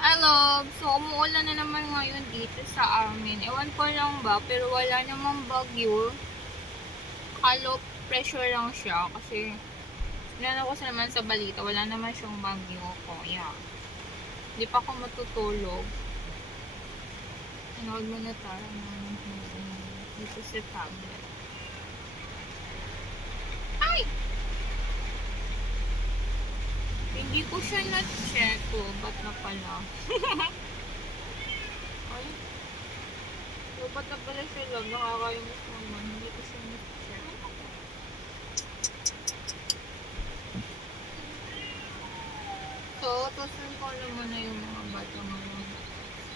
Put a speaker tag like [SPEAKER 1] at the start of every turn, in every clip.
[SPEAKER 1] Hello, so umuulan na naman ngayon dito sa amin. Ewan ko lang ba, pero wala namang bagyo. Kalo pressure lang siya kasi Tinanong ko sa naman sa balita, wala naman siyang bagyo ko. Yeah. Hindi pa ako matutulog. Nanood mo na tayo ng dito sa tablet. Ay! Hindi ko siya na-check ko. Ba't na pala? Ay. So, ba't na pala siya love? Nakakayos naman. Hindi ko siya na-check. So, tusun ko naman na yung mga bata ngayon.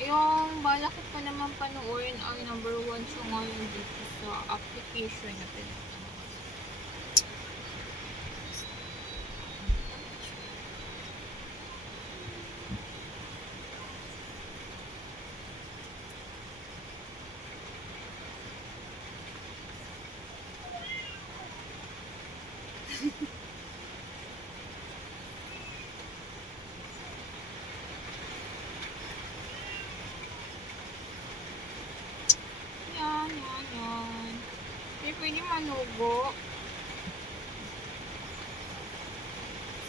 [SPEAKER 1] Yung balak ko pa naman panoorin ang number one siya ngayon dito sa application na pinagtanaw. Yan, yan, yan. Hindi pwede manugo.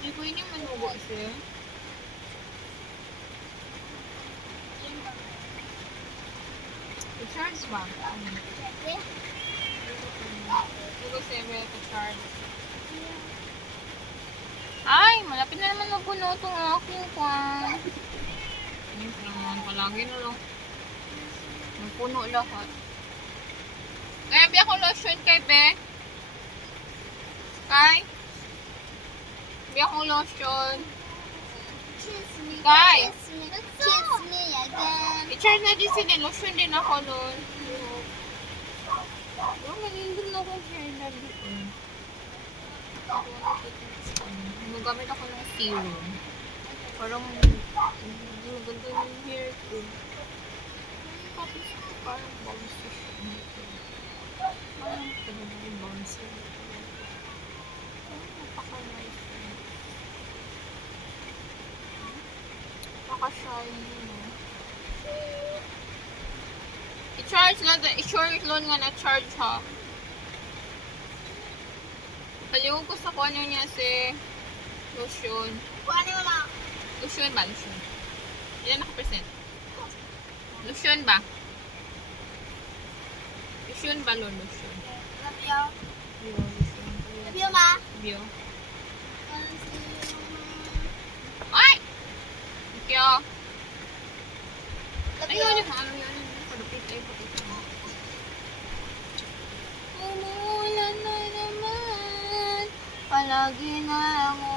[SPEAKER 1] Hindi pwede manugo siya. I-charge ba? Ano? Tugo sa email ko malapit na naman mapuno itong aking kwan. Ayun pa naman, palagi na lang. Napuno lahat. Kaya bi akong lotion kay Be. Kay? Bi akong lotion.
[SPEAKER 2] Kiss me.
[SPEAKER 1] Guys.
[SPEAKER 2] Kiss me. Kiss me again.
[SPEAKER 1] I-charge na din sila. Lotion din ako nun. Oh, malindol na akong hair na doon. Gumagamit ako ng serum. Parang ganda yung hair ko. Tapos parang bouncy siya. Parang talaga yung bouncy. Napaka-nice. Napaka-shiny. I-charge na, i-short loan nga na-charge ha. Kaliwag ko sa ano niya si lotion.
[SPEAKER 2] Kuha mo lang.
[SPEAKER 1] Lotion ba? Lotion. Ilan naka percent? Lotion ba? Lotion ba lo? Lotion.
[SPEAKER 2] Love you. Love you, ma.
[SPEAKER 1] Bio. Ay! Thank you.
[SPEAKER 2] Love
[SPEAKER 1] Ay,
[SPEAKER 2] you.
[SPEAKER 1] yun yung ano yun. Palupit ay mo. Umuulan na naman. Palagi na umuulan.